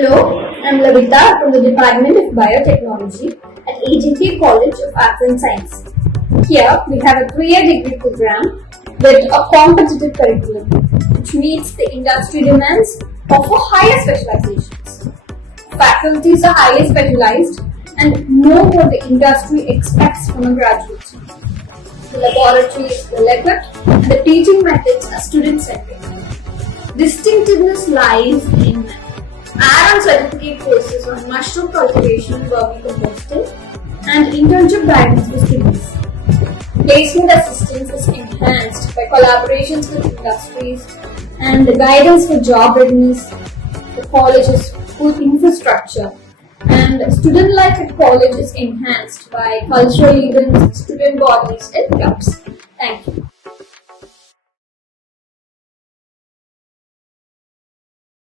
Hello, I'm Lavita from the Department of Biotechnology at AJK College of Arts and Science. Here we have a 3-year degree program with a competitive curriculum which meets the industry demands of higher specializations. Faculties are highly specialized and know what the industry expects from a graduate. The laboratories is well equipped and the teaching methods are student-centric. Distinctiveness lies in add-on certificate courses on mushroom cultivation and vermicomposting and internship guidance for students. Placement assistance is enhanced by collaborations with industries and the guidance for job readiness. The college's full infrastructure and student life at college is enhanced by cultural events, student bodies and clubs. Thank you.